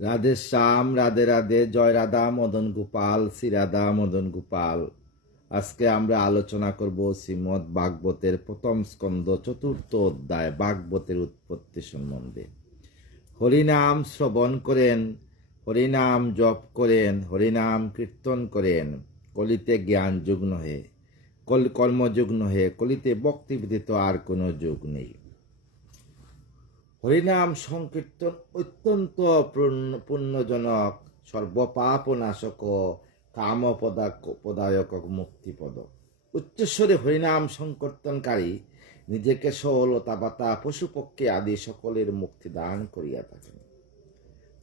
রাধে শ্যাম, রাধে রাধে, জয় রাধা মদন গোপাল, শ্রী রাধা মদন গোপাল। আজকে আমরা আলোচনা করব শ্রীমদ্ ভাগবতের প্রথম স্কন্ধ চতুর্থ অধ্যায় ভাগবতের উৎপত্তি সম্বন্ধে। হরিনাম শ্রবণ করেন, হরিনাম জপ করেন, হরিনাম কীর্তন করেন। কলিতে জ্ঞান যুগ নহে, কর্মযুগ নহে, কলিতে ভক্তি ব্যতীত আর কোনো যুগ নেই। হরিনাম সংকীর্তন অত্যন্ত পুণ্যজনক, সর্বপাপনাশক, কামপদায়ক, মুক্তিপদ। উচ্চস্বরে হরিনাম সংকীর্তনকারী নিজেকে সহলতা বাতা পশুপক্ষী আদি সকলের মুক্তি দান করিয়া থাকেন।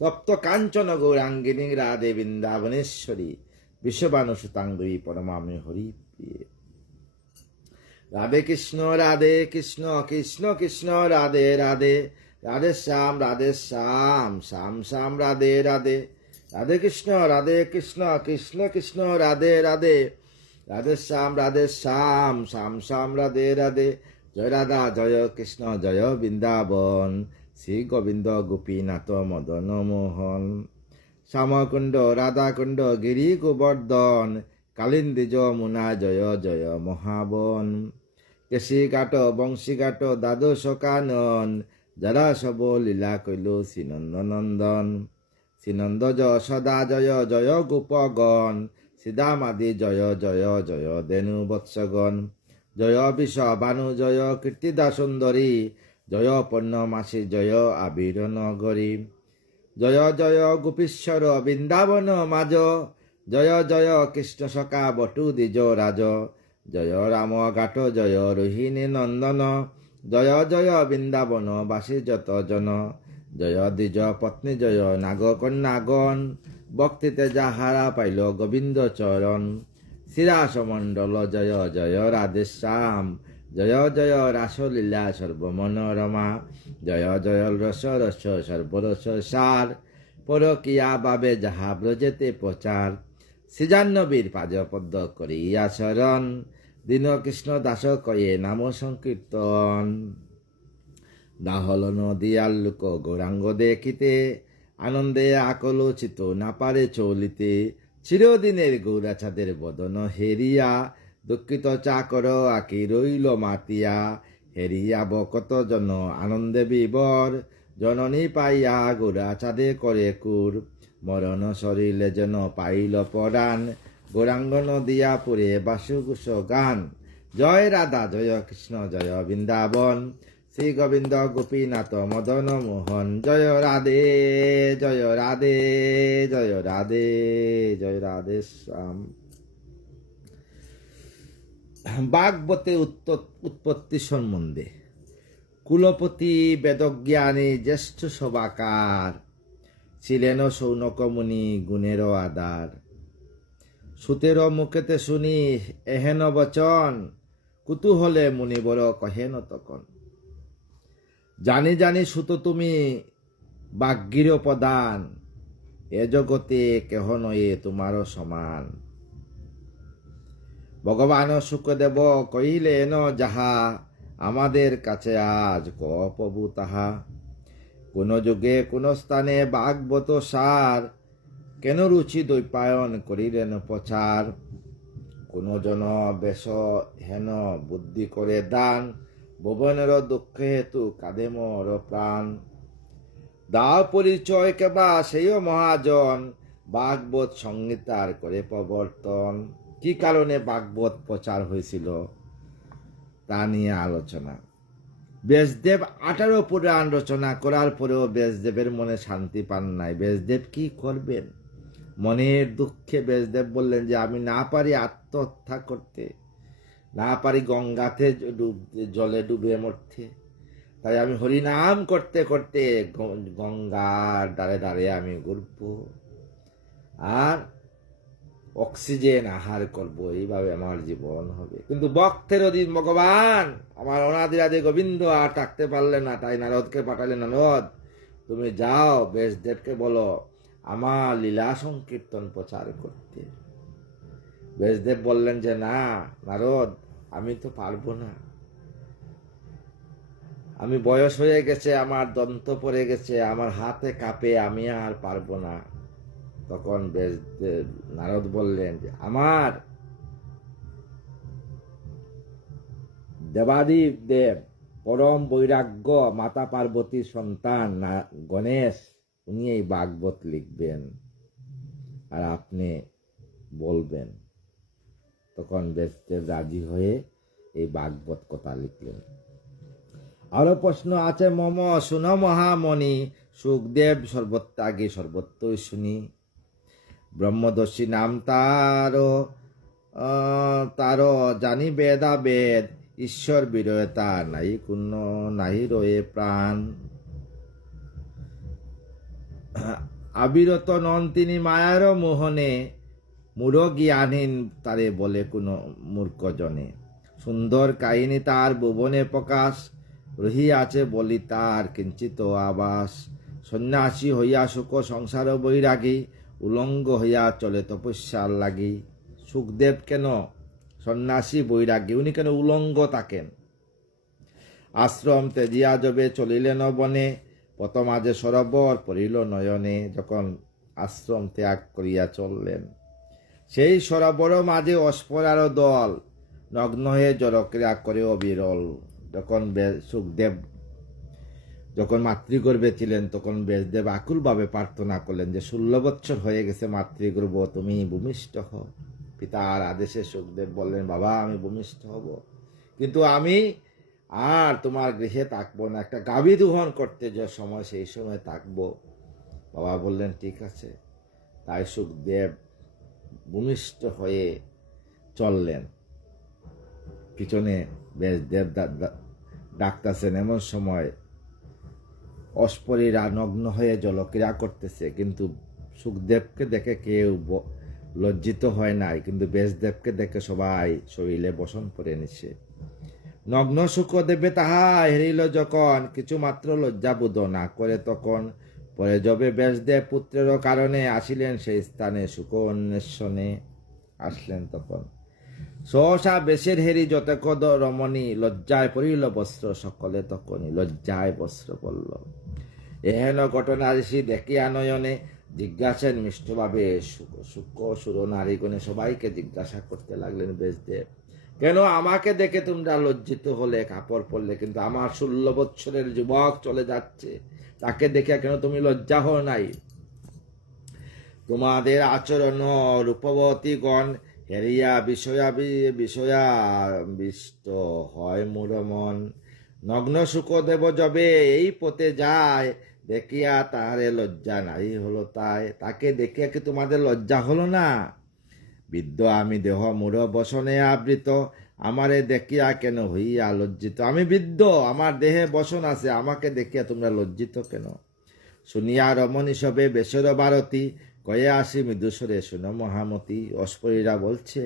তপ্ত কাঞ্চন গৌরাঙ্গিনী রাধে বৃন্দাবনেশ্বরী বিশ্ববানুসুতাঙ্গী পরমামি হরি প্রিয়ে। রাধে কৃষ্ণ কৃষ্ণ কৃষ্ণ রাধে রাধে, রাধে শ্যাম শ্যাম শ্যাম রাধে রাধে। রাধে কৃষ্ণ কৃষ্ণ কৃষ্ণ রাধে রাধে, রাধে শ্যাম শ্যাম শ্যাম রাধে রাধে। জয় রাধা জয় কৃষ্ণ জয় বৃন্দাবন, শ্রী গোবিন্দ গোপীনাথ মদন মোহন। শ্যামকুণ্ড রাধাকুণ্ড গিরি গোবর্ধন, কালিন্দী যমুনা জয় জয় মহাবন। কেশী ঘাট বংশী ঘাট দ্বাদশ কানন, যারা সব লীলা কইল শ্রীনন্দনন্দন। শ্রীনন্দ সদা জয় জয় গোপগণ, শ্রীদামাদি জয় জয় জয় দেনু বৎসগণ। জয় বিষ বানু জয় কীর্তিদা সুন্দরী, জয় পূর্ণমাসী জয় আবির নগরী। জয় জয় গোপীশ্বর বৃন্দাবন মাজ, জয় জয় কৃষ্ণ সখা বটু দ্বিজ রাজ। জয় রাম ঘাট জয় রোহিণী নন্দন, জয় জয় বৃন্দাবন বাসী যত জন। জয় দ্বিজ পত্নী জয় নাগ কন্যাগণ, ভক্তিতে যাহারা পাইল গোবিন্দ চরণ। শ্রীরাস মণ্ডল জয় জয় রাধে শ্যাম, জয় জয় রাসলীলা সর্বমনোরমা। জয় জয় রস রস সর্বরস সার, পরকিয়া বাবে যাহা ব্রজেতে প্রচার। শ্রীজাহ্নবীর পাদপদ্ম করিয়া শরণ, দীন কৃষ্ণ দাস কয়ে নাম সংকীর্তন। দাহল নদিয়ার লোক গৌরাঙ্গ দেখিতে, আনন্দে আকলোচিত না পারে চলিতে। চিরদিনের গৌরাচাঁদের বদন হেরিয়া, দুঃখিত চাকর আঁকি রইল মাতিয়া। হেরিয়া বকত জন আনন্দে বিবর, জননী পাইয়া গৌরাচাঁদে করে কুর। মরণ শরীরে যেন পাইল পরাণ, গৌরাঙ্গ নদিয়া পুরে বাসুকুশ গান। জয় রাধা জয় কৃষ্ণ জয় বৃন্দাবন, শ্রী গোবিন্দ গোপীনাথ মদন মোহন। জয় রাধে জয় রাধে জয় রাধে জয় রাধে শ্যাম। ভাগবতে উৎপত্তি সম্বন্ধে। কুলপতি বেদজ্ঞানী জ্যেষ্ঠ সভাকার, ছিলেন সৌনক মুনি গুণের আধার। সুতের মুখেতে শুনি এহেন বচন, কুতূহলে মুনিবর কহেন তখন। জানি জানি সুত তুমি বাগ্যীর প্রদান, এ জগতে কেহ নয়ে তোমার সমান। ভগবান শুকদেব কহিলেন যাহা, আমাদের কাছে আজ ক প্রভু তাহা। কোন যুগে কোন স্থানে ভাগবত সার, কেন রুচি দৈপায়ন করিলেন প্রচার। কোন জন বেশ হেন বুদ্ধি করে দান, ভুবনের দুঃখে হেতু কাঁদে মোর প্রাণ। দাও পরিচয় কেবা সেই মহাজন, ভাগবত সংহিতার করে প্রবর্তন। কি কারণে ভাগবত প্রচার হয়েছিল তা নিয়ে আলোচনা। ব্যাসদেব 18 পুরাণ রচনা করার পরেও ব্যাসদেবের মনে শান্তি পান নাই। ব্যাসদেব কি করবেন? মনের দুঃখে ব্যাসদেব বললেন যে আমি না পারি আত্মহত্যা করতে, না পারি গঙ্গাতে জলে ডুবে মরতে, তাই আমি হরিনাম করতে করতে গঙ্গার দ্বারে দ্বারে আমি ঘুরব আর অক্সিজেন আহার করব, এইভাবে আমার জীবন হবে। কিন্তু ভক্তের অধীন ভগবান আমার অনাদিরাদি গোবিন্দ আর থাকতে পারলেন না, তাই নারদকে পাঠালেন, নারদ তুমি যাও ব্যাসদেবকে বলো আমার লীলা সংকীর্তন প্রচার করতে। ব্যাসদেব বললেন যে না নারদ, আমি তো পারবো না, আমি বয়স হয়ে গেছে, আমার দন্ত পড়ে গেছে, আমার হাতে কাঁপে, আমি আর পারবো না। তখন নারদ বললেন যে আমার দেবাদিদেব দেব পরম বৈরাগ্য মাতা পার্বতীর সন্তান গণেশ, উনি এই ভাগবত লিখবেন আর আপনি বলবেন। তখন ব্যাসদেব রাজি হয়ে এই ভাগবত কথা লিখলেন। আরো প্রশ্ন আছে, মম শুন মহামণি, সুখদেব সর্বত্যাগী সর্বত্রই শুনি। ব্রহ্মদর্শী নাম তার জানি বেদা বেদ, ঈশ্বর বিরয়ে তার নাই কোন নাহি রয়ে প্রাণ। আবিরত নন তিনি মায়ার মোহনে, মূঢ় জ্ঞানহীন তারে বলে কোন মূর্খ জনে। সুন্দর কাহিনী তার ভুবনে প্রকাশ, রহিয়াছে বলি তার কিঞ্চিত আবাস। সন্ন্যাসী হইয়া সুখ সংসার বৈরাগী, উলঙ্গ হইয়া চলে তপস্যার লাগি। সুখদেব কেন সন্ন্যাসী বৈরাগী, উনি কেন উলঙ্গ থাকেন? আশ্রম তেজিয়া যবে চলিলেন বনে, প্রথম আজে সরোবর পড়িল নয়নে। যখন আশ্রম ত্যাগ করিয়া চললেন, সেই সরোবর মাঝে অস্পরার দল, নগ্ন হয়ে জলক্রিয়া করে অবিরল। যখন সুখদেব যখন মাতৃগর্ভে ছিলেন, তখন ব্যাসদেব আকুলভাবে প্রার্থনা করলেন যে 16 বৎসর হয়ে গেছে মাতৃগর্ভ, তুমি ভূমিষ্ঠ হও। পিতার আদেশে সুখদেব বললেন, বাবা আমি ভূমিষ্ঠ হব, কিন্তু আমি আর তোমার গৃহে থাকবো না, একটা গাভী দোহন করতে যে সময় সেই সময় থাকবো। বাবা বললেন ঠিক আছে। তাই সুখদেব ভূমিষ্ঠ হয়ে চললেন। পিছনে ব্যাসদেব ডাকতেছেন। এমন সময় অস্পরীরা নগ্ন হয়ে জলক্রিয়া করতেছে, কিন্তু সুখদেবকে দেখে কেউ লজ্জিত হয় নাই, কিন্তু ব্যাসদেবকে দেখে সবাই শরীরে বসন করে নিছে। নগ্ন সুখদেবে তাহা হেরিল যখন, কিছু মাত্র লজ্জাবোধ না করে তখন। পরে যবে ব্যাসদেব পুত্রের কারণে আসিলেন সেই স্থানে, সুখ অন্বেষণে আসলেন তখন। সহসা বেশের হেরি যতকদ রমণী, লজ্জায় পড়িল বস্ত্র সকলে তখনই। লজ্জায় বস্ত্র পড়ল। এহেন ঘটনা ঋষি দেখিয়া নয়নে, জিজ্ঞাসেন মিষ্টভাবে সুখ সুর নারীগণে। সবাইকে জিজ্ঞাসা করতে লাগলেন ব্যাসদেব, কেন আমাকে দেখে তোমরা লজ্জিত হলে, কাপড় পরলে, কিন্তু আমার 16 বৎসরের যুবক চলে যাচ্ছে, তাকে দেখে কেন তুমি লজ্জা হও নাই? তোমাদের আচরণ রূপবতীগণ হেরিয়া বিষয়াবিষ্ট হয় মোর মন। নগ্ন সুখদেব যবে এই পথে যায়, দেখিয়া তাহারে লজ্জা নাই হলো তাই। তাকে দেখিয়া কি তোমাদের লজ্জা হলো না? বিদ্য আমি দেহ মূঢ় বসনে আবৃত, আমারে দেখিয়া কেন হইয়া লজ্জিত? আমি বিদ্য, আমার দেহে বসন আছে, আমাকে দেখিয়া তোমরা লজ্জিত কেন? শুনিয়া রমণী সবে বেসর ভারতী, কয়ে আসি মৃদুস্বরে শুনো মহামতি। অস্পরীরা বলছে,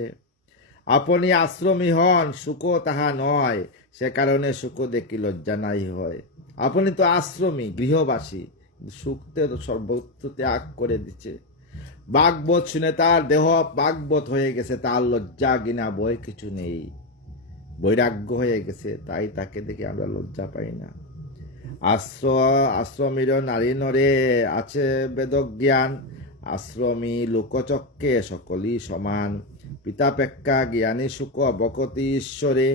আপনি আশ্রমী হন, সুখ তাহা নয়, সে কারণে সুখ দেখি লজ্জা নাই হয়। আপনি তো আশ্রমী গৃহবাসী, সুখতে সর্বত্র ত্যাগ করে দিচ্ছে। ভাগবত শুনে তার দেহ ভাগবত হয়ে গেছে, তার লজ্জা গিনা বই কিছু নেই, বৈরাগ্য হয়ে গেছে, তাই তাকে দেখে আমরা লজ্জা পাই না। আশ্রমীর নারী নরে আছে বেদজ্ঞান, আশ্রমী লোকচক্ষে সকলই সমান। পিতাপেক্ষা জ্ঞানী সুখ অবকতি ঈশ্বরে,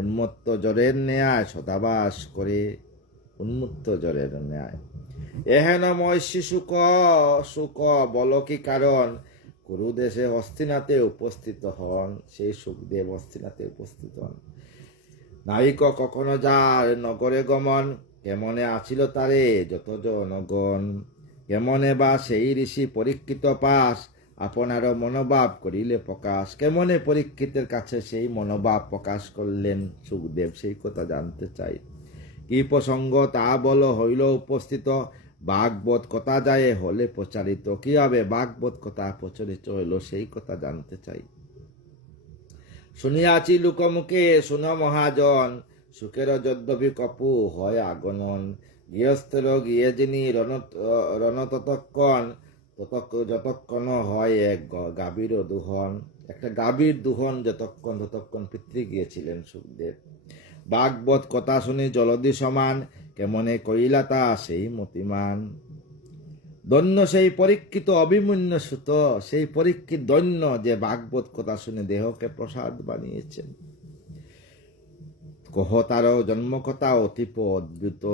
উন্মত্ত জরের ন্যায় সদাবাস করে। উন্মুক্ত জরের ন্যায় এহেন মৈষী সুখ বল কি কারণ? কুরুদেশে হস্তিনাতে উপস্থিত হন। সেই সুখদেব হস্তিনাতে উপস্থিত হন। নায়িক কখনো যার নগরে গমন, কেমনে আছিল তারে যত জনগণ। কেমনে বা সেই ঋষি পরীক্ষিত পাশ, আপনার মনোভাব করিলে প্রকাশ। কেমনে পরীক্ষিতের কাছে সেই মনোভাব প্রকাশ করলেন সুখদেব, সেই কথা জানতে চাই। কি প্রসঙ্গ তা বল হইল উপস্থিত, ভাগবত কথা যায় হলে প্রচারিত। কিভাবে ভাগবত কথা প্রচারিত হইল সেই কথা জানতে চাই। শুনিয়াছি লোকমুখে শুন মহাজন, সুখের যদ্যপি কপু হয় আগনন। গৃহস্থের গিয়ে যিনি রণ যতক্ষণ হয় এক গাভীর দুহন। একটা গাভীর দুহন যতক্ষণ পিতৃ গিয়েছিলেন সুখদেব। ভাগবত কথা শুনি জলদি সমান, কেমনে কইলা তা সেই মতিমান। দৈন্য সেই পরীক্ষিত অভিমন্যু সুত, সেই পরীক্ষিত দৈন্য যে ভাগবত কথা শুনে দেহকে প্রসাদ বানিয়েছেন। কহ তার জন্মকথা অতীপ অদ্ভুত,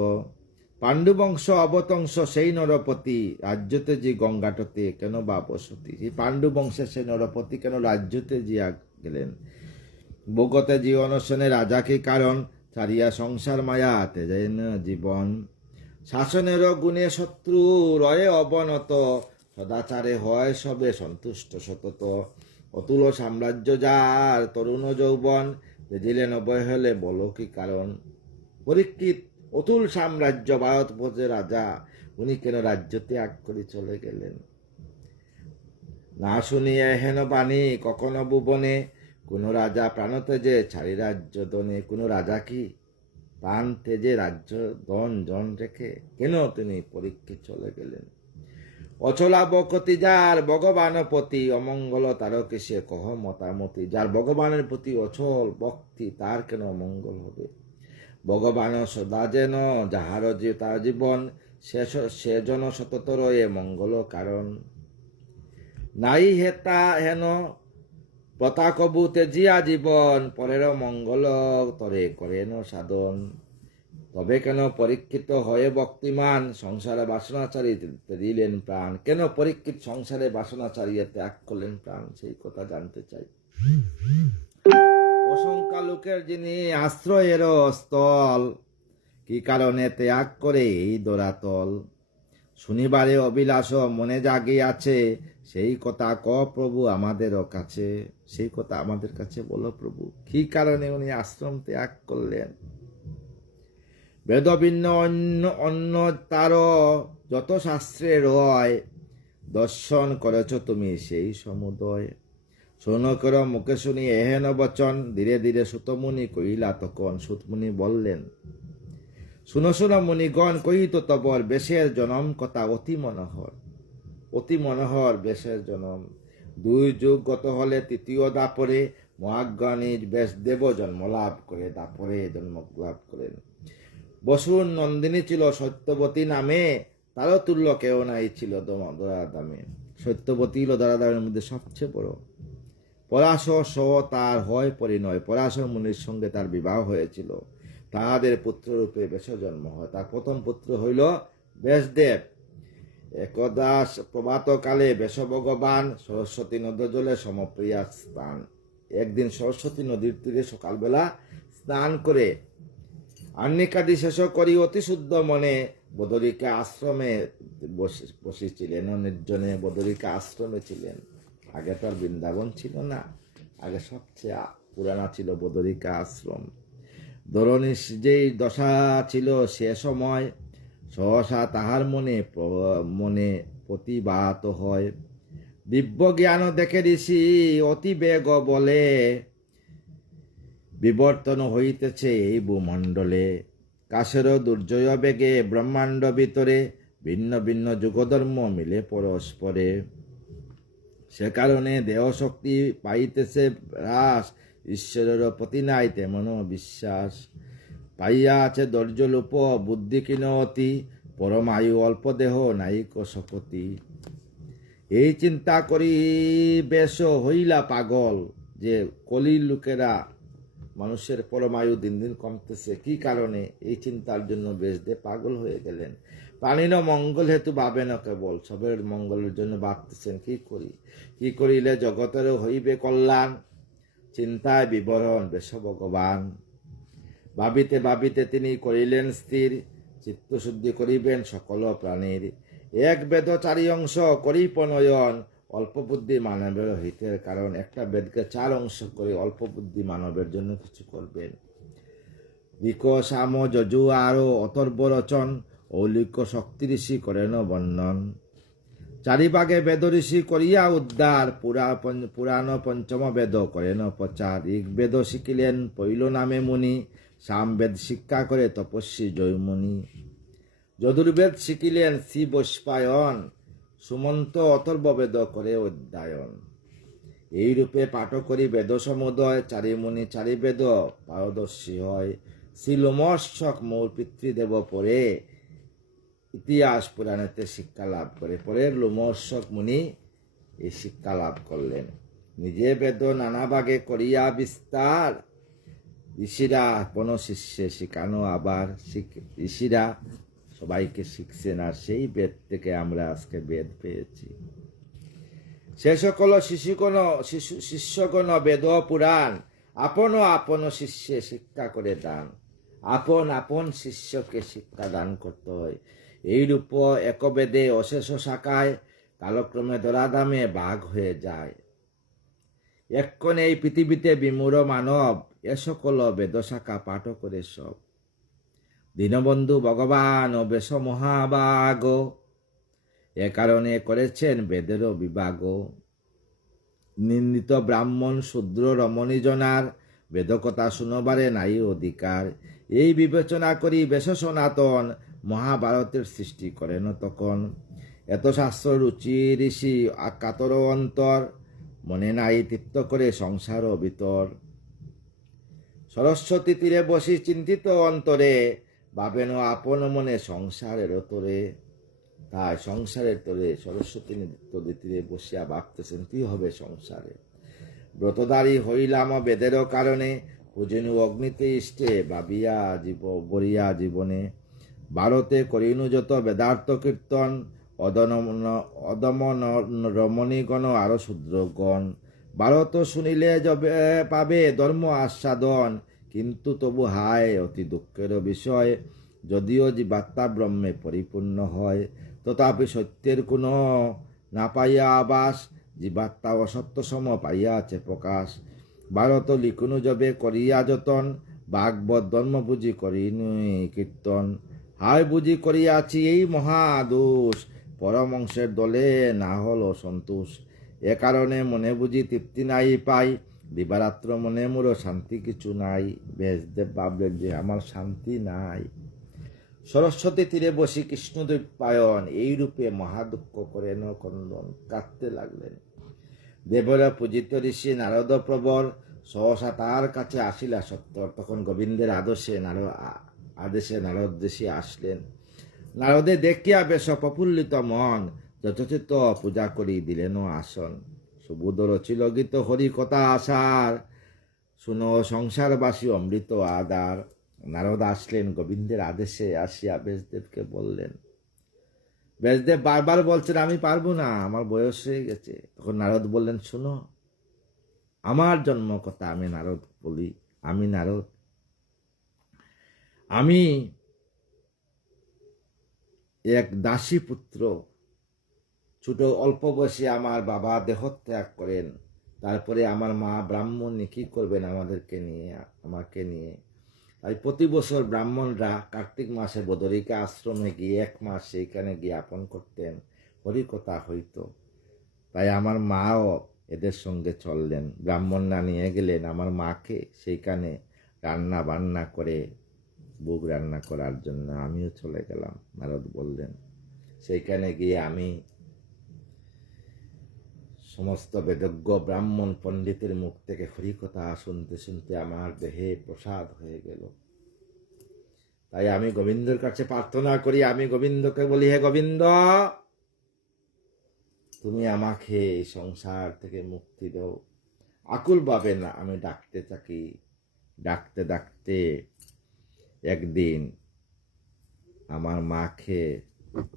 পাণ্ডুবংশ অবতংশ সেই নরপতি, রাজ্যতে যে গঙ্গাটতে কেন বা বসতি। সেই পাণ্ডুবংশের সেই নরপতি কেন রাজ্যতে জিয়া গেলেন। ভোগতে যে অনশনে রাজা কি কারণ, ছাড়িয়া সংসার মায়া তেজেন জীবন। শাসনেরও গুণে শত্রু রয়ে অবনত, সদাচারে হয় সবে সন্তুষ্ট সতত। অতুল সাম্রাজ্য যার তরুণ যৌবন, তেজিলেন অবহেলে বলো কি কারণ। পরীক্ষিত অতুল সাম্রাজ্য ভারত ভোজে রাজা, উনি কেন রাজ্য ত্যাগ করে চলে গেলেন। না শুনিয়ে হেন বাণী কখনো ভুবনে, কোন রাজা প্রাণ তেজে ছাড়ি রাজ্য দনে। কোন রাজা কি প্রাণ তেজে রাজ্য দন জন রেখে কেন তিনি পরীক্ষিত চলে গেলেন। অচলা বকতি যার ভগবান প্রতি, অমঙ্গল তার কিসে কহ মতামতি। যার ভগবানের প্রতি অচল ভক্তি, তার কেন অমঙ্গল হবে। ভগবান সদা যেন যাহার যে তার জীবন, সে জন সততর এ মঙ্গল কারণ। নাই হেতা হেন পতাকবু তেজিয়া জীবন, পরের মঙ্গল তরে করেন সাধন। তবে কেন পরীক্ষিত হয়ে ভক্তিমান, সংসারে বাসনা চারিয়ে দিলেন প্রাণ। কেন পরীক্ষিত সংসারে বাসনা চারিয়ে ত্যাগ করলেন প্রাণ, সেই কথা জানতে চাই। অসংখ্য লোকের যিনি আশ্রয়ের স্থল, কি কারণে ত্যাগ করে এই দরাতল। শনিবারে অভিলাষ মনে জাগিয়াছে, সেই কথা ক প্রভু আমাদেরও কাছে। সেই কথা আমাদের কাছে বলো প্রভু, কি কারণে উনি আশ্রম ত্যাগ করলেন। বেদভিন্ন অন্য তার যত শাস্ত্রে রয়, দর্শন করেছ তুমি সেই সমুদয়। শৌনকের মুখে শুনি এহেন বচন, ধীরে ধীরে সুতমুনি কহিলা তখন। সুতমুনি বললেন, শুনো শুনো মুনিগণ, কহিত তবর বেশের জনম কথা অতি মনোহর। অতি মনোহর বেশের জনম। 2 যুগ গত হলে তৃতীয় দাপরে, মহাজ্ঞানী ব্যাসদেব জন্ম লাভ করে দাপরে জন্ম লাভ করেন। বসুর নন্দিনী ছিল সত্যবতী নামে, তারও তুল্য কেউ নাই ছিল দরাদামে। সত্যবতী হল দরাদামের মধ্যে সবচেয়ে বড়। পরাশর সহ তার হয় পরিণয়, পরাশর মুনির সঙ্গে তার বিবাহ হয়েছিল। তাহাদের পুত্ররূপে বেশ জন্ম হয়। তার প্রথম পুত্র হইল ব্যাসদেব। একদা প্রভাতকালে বেশ ভগবান সরস্বতী নদী জলে সমপ্রিয়া স্নান। একদিন সরস্বতী নদীর তীরে সকালবেলা স্নান করে আহ্নিকাদি শেষ করি অতি শুদ্ধ মনে বদরিকা আশ্রমে বসেছিলেন। নির্জনে বদরিকা আশ্রমে ছিলেন। আগে তো আর বৃন্দাবন ছিল না, আগে সবচেয়ে পুরানা ছিল বদরিকা আশ্রম। ধরণীর যেই দশা ছিল সে সময়, সহসা তাহার মনে প্রতিবাত হয়। দিব্য জ্ঞান দেখে ঋষি অতি বেগ বলে, বিবর্তন হইতেছে এই ভূমণ্ডলে। কাশের দুর্জয় বেগে ব্রহ্মাণ্ড ভিতরে, ভিন্ন ভিন্ন যুগধর্ম মিলে পরস্পরে। সে কারণে দেহ শক্তি পাইতেছে হ্রাস, ঈশ্বরের প্রতি নাই তেমন বিশ্বাস। পাইয়া আছে ধৈর্যলোপ বুদ্ধি কিন অতি, পরমায়ু অল্প দেহ নাইক শপতি। এই চিন্তা করি বেশ হইলা পাগল, যে কলির লোকেরা মানুষের পরমায়ু দিন দিন কমতেছে। কি কারণে? এই চিন্তার জন্য বেশদে পাগল হয়ে গেলেন। প্রাণীর মঙ্গল হেতু ভাবেন কেবল, সবের মঙ্গলের জন্য ভাবতেছেন কি করি, কি করিলে জগতের হইবে কল্যাণ। চিন্তায় বিবরণ বেশ ভগবান। ভাবিতে ভাবিতে তিনি করিলেন স্থির, চিত্তশুদ্ধি করিবেন সকল প্রাণীর। এক বেদ 4 অংশ করি প্রণয়ন, অল্প বুদ্ধি মানবের হিতের কারণ। একটা বেদকে 4 অংশ করে অল্প বুদ্ধি মানবের জন্য কিছু করবেন। ঋক সাম যজু আরো অথর্ব রচন, ঔলিক্য শক্তি ঋষি করেন বর্ণন। 4 ভাগে বেদ ঋষি করিয়া উদ্ধার, পুরাণ পঞ্চম বেদ করেন প্রচার। ঋগ্বেদ শিখিলেন পৈল নামে মুনি, সামবেদ শিক্ষা করে তপস্বী জয়মুনি। যদুর্বেদ শিখিলেন শ্রী বৈষ্পায়ন, সুমন্ত অথর্ববেদ করে অধ্যায়ন। এই রূপে পাঠ করি বেদ সমুদয়, 4 মুনি 4 বেদ পারদর্শী হয়। শ্রী লোমর্ষক মৌর পিতৃদেব পরে ইতিহাস পুরাণেতে শিক্ষা লাভ করে। পরে লোমর্ষক মুনি এই শিক্ষা লাভ করলেন। নিজে বেদ নানা ভাগে করিয়া বিস্তার, ঋষিরা আপন শিষ্যে শিখানো, আবার ঋষিরা সবাইকে শিখছেন, আর সেই বেদ থেকে আমরা আজকে বেদ পেয়েছি। সে সকল শিষ্যগণ বেদ পুরাণ আপন আপন শিষ্যে শিক্ষা করে দান। আপন আপন শিষ্যকে শিক্ষা দান করতে হয়। এইরূপ একবেদে অশেষ শাখায় কালক্রমে ধরাধামে ভাগ হয়ে যায়। এক্ষণে এই পৃথিবীতে বিমূঢ় মানব এ সকল বেদ শাখা পাঠ করে সব। দীনবন্ধু ভগবান ও বেশ মহাবাগ, এ কারণে করেছেন বেদেরও বিভাগ। নিন্দিত ব্রাহ্মণ শূদ্র রমণীজনার বেদকথা শুনবারে নাই অধিকার। এই বিবেচনা করি বেশ সনাতন মহাভারতের সৃষ্টি করেন তখন। এত শাস্ত্র রুচি ঋষি কাতর অন্তর, মনে নাই তৃপ্ত করে সংসার ভিতর। সরস্বতী তীরে বসি চিন্তিত অন্তরে, ভাবেন আপন মনে সংসারের তোরে। তাই সংসারের তোরে সরস্বতী নদীর তীরে বসিয়া ভাবতেছেন কি হবে সংসারে। ব্রতধারী হইলাম বেদের কারণে, পূজনু অগ্নিতে ইষ্টে ভাবিয়া বরিয়া জীবনে। ভারতে করিনু যত বেদার্থ কীর্তন, অদমন রমণীগণ আরো শূদ্রগণ। ভারত শুনিলে যবে পাবে ধর্ম আস্বাদন, কিন্তু তবু হায় অতি দুঃখের বিষয়। যদিও জীবাত্মা ব্রহ্মে পরিপূর্ণ হয়, তথাপি সত্যের কোনো না পাইয়া আবাস। জীবাত্মা অসত্য সম পাইয়াছে প্রকাশ। ভারত লিখুনু যবে করিয়া যতন, ভাগবত ধর্ম বুঝি করিনু কীর্তন। হায় বুঝি করিয়াছি এই মহাদোষ, পরমংশের দলে না হল সন্তোষ। এ কারণে মনে বুঝি তৃপ্তি নাই পাই, দিবারাত্র মনে মোর শান্তি কিছু নাই। ব্যাসদেব ভাবলেন যে আমার শান্তি নাই। সরস্বতী তীরে বসি কৃষ্ণদ্বৈপায়ন এই রূপে মহাদুঃখ করেন কন্দন, কাঁদতে লাগলেন। দেবরা পূজিত ঋষি নারদ প্রবর, সহসা তার কাছে আসিলা সত্তর। তখন গোবিন্দের আদেশে নারদ ঋষি আসলেন। নারদে দেখিয়া বেশ প্রফুল্লিত মন, যথোচিত পূজা করি দিলেন আসন। সুবোধ রচিল গীত হরি কথা আসার, শুনো সংসারবাসী অমৃত আদার। নারদ আসলেন গোবিন্দের আদেশে, আসিয়া ব্যাসদেবকে বললেন। ব্যাসদেব বারবার বলছেন আমি পারবো না, আমার বয়স হয়ে গেছে। তখন নারদ বললেন শুনো আমার জন্ম কথা আমি নারদ বলি। আমি নারদ, আমি এক দাসী পুত্র। ছোট অল্প বয়সে আমার বাবা দেহত্যাগ করেন। তারপরে আমার মা ব্রাহ্মণ কি করবেন আমাদেরকে নিয়ে, আমাকে নিয়ে। তাই প্রতি বছর ব্রাহ্মণরা কার্তিক মাসে বদরিকা আশ্রমে গিয়ে 1 মাস সেইখানে গিয়ে আপন করতেন, হরিকথা হইত। তাই আমার মাও এদের সঙ্গে চললেন। ব্রাহ্মণরা নিয়ে গেলেন আমার মাকে সেইখানে রান্না বান্না করে, ভোগ রান্না করার জন্য। আমিও চলে গেলাম। নারদ বললেন সেইখানে গিয়ে আমি সমস্ত বেদজ্ঞ ব্রাহ্মণ পণ্ডিতের মুখ থেকে হরিকথা শুনতে শুনতে আমার দেহে প্রসাদ হয়ে গেল। তাই আমি গোবিন্দের কাছে প্রার্থনা করি, আমি গোবিন্দকে বলি হে গোবিন্দ, তুমি আমাকে এই সংসার থেকে মুক্তি দাও। আকুল ভাবে না আমি ডাকতে থাকি। ডাকতে ডাকতে একদিন আমার মাকে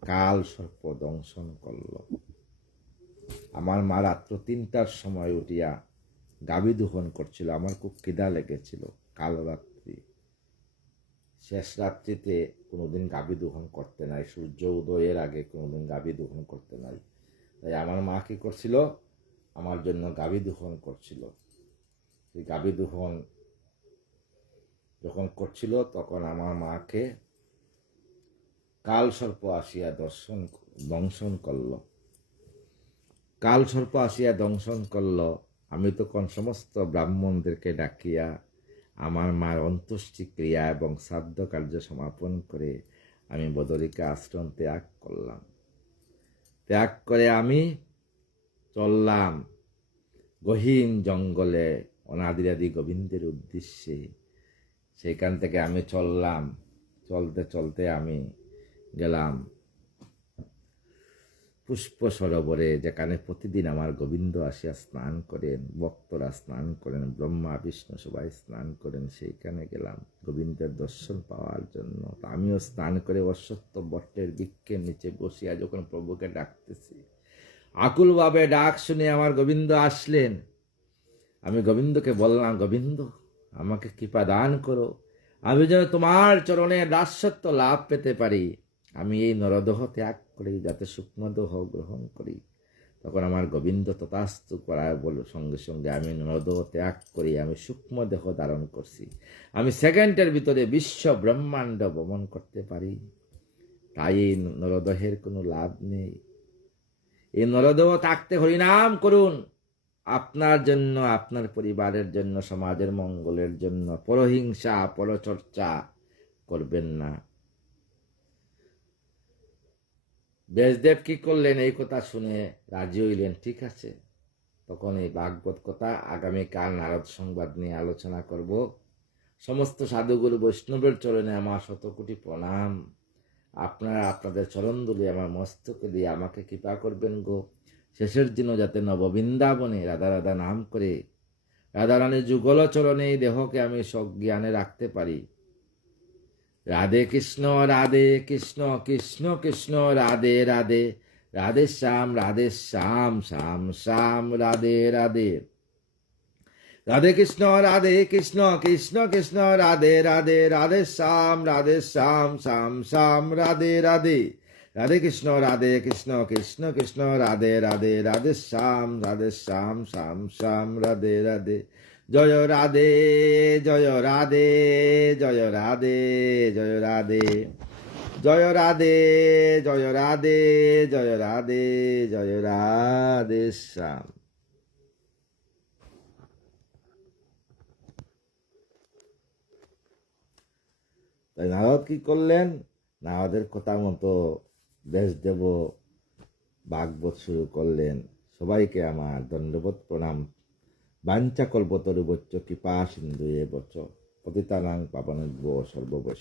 কাল সর্প দংশন করল। আমার মা রাত্র 3টার সময় উঠিয়া গাভী দোহন করছিল। আমার খুব খিদা লেগেছিল। কাল রাত্রি, শেষ রাত্রিতে কোনোদিন গাভী দোহন করতে নাই, সূর্য উদয়ের আগে কোনোদিন গাভী দোহন করতে নাই। তাই আমার মা কি করছিল, আমার জন্য গাভী দোহন করছিল। সেই গাভী দোহন যখন করছিল তখন আমার মাকে কাল সর্প আসিয়া দংশন করল। কাল সর্প আসিয়া দংশন করল। আমি তখন সমস্ত ব্রাহ্মণদেরকে ডাকিয়া আমার মার অন্ত্যেষ্টি ক্রিয়া এবং শ্রাদ্ধ কার্য সমাপন করে আমি বদরিকা আশ্রম ত্যাগ করলাম। ত্যাগ করে আমি চললাম গহীন জঙ্গলে অনাদিরাদি গোবিন্দের উদ্দেশ্যে। সেইখান থেকে আমি চললাম, চলতে চলতে আমি গেলাম পুষ্প সরোবরে, যেখানে প্রতিদিন আমার গোবিন্দ আসিয়া স্নান করেন, ভক্তরা স্নান করেন, ব্রহ্মা বিষ্ণু সবাই স্নান করেন। সেইখানে গেলাম গোবিন্দের দর্শন পাওয়ার জন্য। তা আমিও স্নান করে অশ্বত্থ বটের বৃক্ষের নিচে বসিয়া যখন প্রভুকে ডাকতেছি, আকুলভাবে ডাক শুনে আমার গোবিন্দ আসলেন। আমি গোবিন্দকে বললাম, গোবিন্দ আমাকে কৃপা দান করো, আমি যেন তোমার চরণে দাসত্ব লাভ পেতে পারি। আমি এই নরদেহ ত্যাগ করি, যাতে সূক্ষ্ম দেহ গ্রহণ করি। তখন আমার গোবিন্দ তথাস্তু করার সঙ্গে সঙ্গে আমি নরদেহ ত্যাগ করি, আমি সূক্ষ্ম দেহ ধারণ করছি। আমি সেকেন্ডের ভিতরে বিশ্ব ব্রহ্মাণ্ড ভ্রমণ করতে পারি। তাই এই নরদেহের কোনো লাভ নেই। এই নরদেহ থাকতে হরিনাম করুন, আপনার জন্য, আপনার পরিবারের জন্য, সমাজের মঙ্গলের জন্য। পরহিংসা পরচর্চা করবেন না। ব্যাসদেব কি করলেন, এই কথা শুনে রাজি হইলেন, ঠিক আছে। তখন এই ভাগবত কথা আগামীকাল নারদ সংবাদ নিয়ে আলোচনা করব। সমস্ত সাধুগুরু বৈষ্ণবের চরণে আমার শতকোটি প্রণাম। আপনারা আপনাদের চরণ দুলি আমার মস্তকে দিয়ে আমাকে কৃপা করবেন গো। শেষের দিনও যাতে নববৃন্দাবনে রাধা রাধা নাম করে রাধারানীর যুগল চরণে এই দেহকে আমি সজ্ঞানে রাখতে পারি। রাধে কৃষ্ণ কৃষ্ণ কৃষ্ণ রাধে রাধে, রাধে শ্যাম শ্যাম রাধে রাধে। রাধে কৃষ্ণ কৃষ্ণ কৃষ্ণ রাধে রাধে, রাধে শ্যাম শ্যাম রাধে রাধে। রাধে কৃষ্ণ কৃষ্ণ কৃষ্ণ রাধে রাধে, রাধে শ্যাম শ্যাম রাধে রাধে। জয় রাধে জয় রাধে জয় রাধে জয় রাধে, জয় রাধে জয় রাধে জয় রাধে জয় রাধে শ্যাম। তাই নারদ কি করলেন, নারদের কথা মতো ব্যাসদেব ভাগবত শুরু করলেন। সবাইকে আমার দণ্ডবোধ প্রণাম। বাঞ্ছা কল্পতরুভ্যশ্চ কৃপা সিন্ধু এব চ পতিতানাং পাবনেভ্যো সর্ববৈষ্ণবেভ্যো